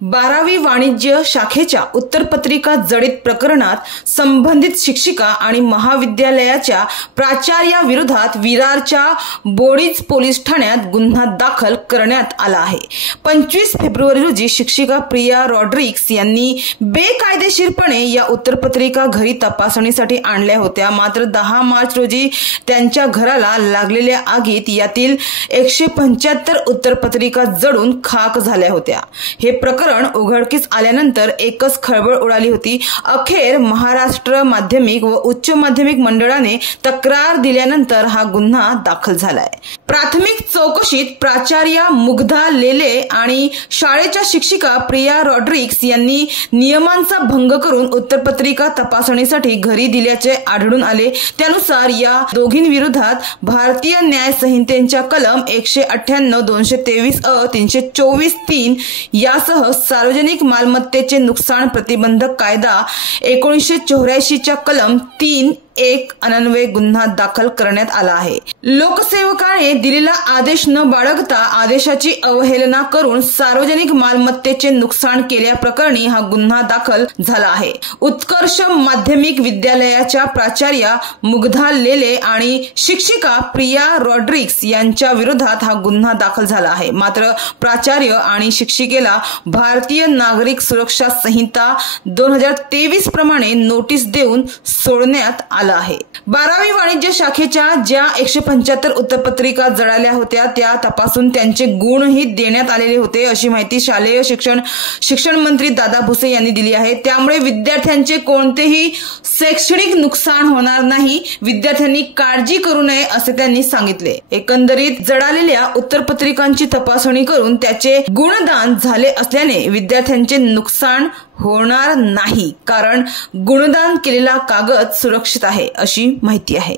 12वी वाणिज्य शाखेच्या उत्तरपत्रिका जडित प्रकरणात संबंधित शिक्षिका आणि महाविद्यालयाच्या प्राचार्याविरोधात विरारच्या बोडीज पोलीस ठाण्यात गुन्हा दाखल करण्यात आला आहे। 25 फेब्रुवारी रोजी शिक्षिका प्रिया रॉड्रिक्स यांनी बेकायदेशीरपणे या उत्तरपत्रिका घरी तपासणीसाठी आणल्या होत्या। मात्र 10 मार्च रोजी त्यांच्या घराला लागलेल्या आगीत यातील 175 उत्तरपत्रिका जळून खाक झाल्या होत्या। हे प्रकरण उघडकीस आल्यानंतर एकच खळबळ उडाली होती। अखेर महाराष्ट्र माध्यमिक व उच्च माध्यमिक मंडळाने तक्रार दिल्यानंतर हा गुन्हा दाखल झालाय। प्राथमिक चौकशीत प्राचार्या मुग्धा लेले आणि शाळेच्या शिक्षिका प्रिया रॉड्रिक्स यांनी नियमांचा भंग करून उत्तरपत्रिका तपासणीसाठी घरी दिल्याचे आढळून आले। त्यानुसार या दोघींविरोधात भारतीय न्याय संहितेच्या कलम 198, 223 अ, 324(3) यासह सार्वजनिक मालमत्तेचे नुकसान प्रतिबंधक कायदा 1984 च्या कलम 3(1) अन्वये गुन्हा दाखल करण्यात आला आहे। लोकसेवकाने दिलेला आदेश न बाळगता आदेशाची अवहेलना करून सार्वजनिक मालमत्तेचे नुकसान केल्याप्रकरणी हा गुन्हा दाखल झाला आहे। उत्कर्ष माध्यमिक विद्यालयाच्या प्राचार्या मुग्धा लेले आणि शिक्षिका प्रिया रॉड्रिक्स यांच्या विरोधात हा गुन्हा दाखल झाला आहे। मात्र प्राचार्य आणि शिक्षिकेला भारतीय नागरिक सुरक्षा संहिता 2023 प्रमाणे नोटीस देऊन सोडण्यात आलं आहे। 12वी वाणिज्य शाखेच्या ज्या 175 उत्तरपत्रिका जळाल्या होत्या त्या तपासून त्यांचे गुणही देण्यात आलेले होते, अशी माहिती शालेय शिक्षण मंत्री दादा भुसे यांनी दिली आहे। त्यामुळे विद्यार्थ्यांचे कोणतेही शैक्षणिक नुकसान होणार नाही, विद्यार्थ्यांनी काळजी करू नये असे त्यांनी सांगितले। एकंदरीत जळालेल्या उत्तरपत्रिकांची तपासणी करून त्याचे गुणदान झाले असल्याने विद्यार्थ्यांचे नुकसान होणार नाही, कारण गुणदान केलेला कागद सुरक्षित आहे अशी माहिती आहे।